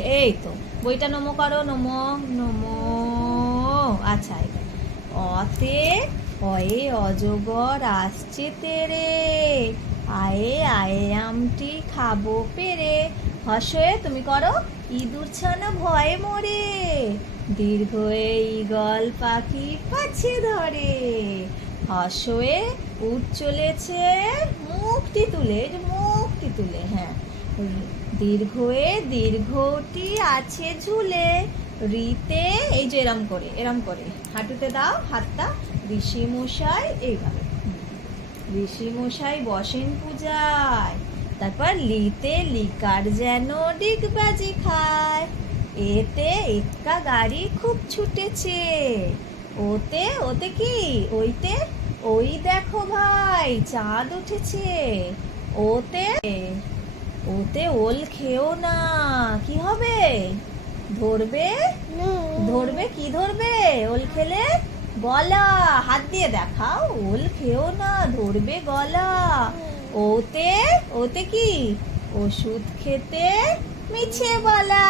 এই তো বইটা নমো করো, নমো নমো। আচ্ছা, এটা অতে অয়ে অজগর আসছে তেরে, আয়ে আয়ে আমটি খাবো পেরে। হর্ষয়ে তুমি করো ইঁদুর ছানা ভয়ে মরে, দীর্ঘয়ে ঈগল পাখি পাছে ধরে। হর্ষয়ে উঠ চলেছে মুখটি তুলে, এই যে মুখটি তুলে, হ্যাঁ। দীর্ঘয়ে দীর্ঘটি আছে ঝুলে, রিতে এই যে এরম করে হাঁটুতে দাও হাতটা। ঋষি মশাই এইভাবে, ঋষি মশাই বসেন পূজায়। তারপর লিতে লিকার যেন ডিগবাজি খায়, এতে এক্কা গাড়ি খুব ছুটেছে, ওতে ওতে কি ওইতে ওই দেখো ভাই চাঁদ উঠেছে, ওতে ওতে ওল খেও না, কি হবে? ধরবে, ধরবে কি ধরবে ওল খেলে? গলা, হাত দিয়ে দেখাও, ওল খেও না ধরবে গলা। ওতে ওতে কি ওষুধ খেতে মিছে বলা।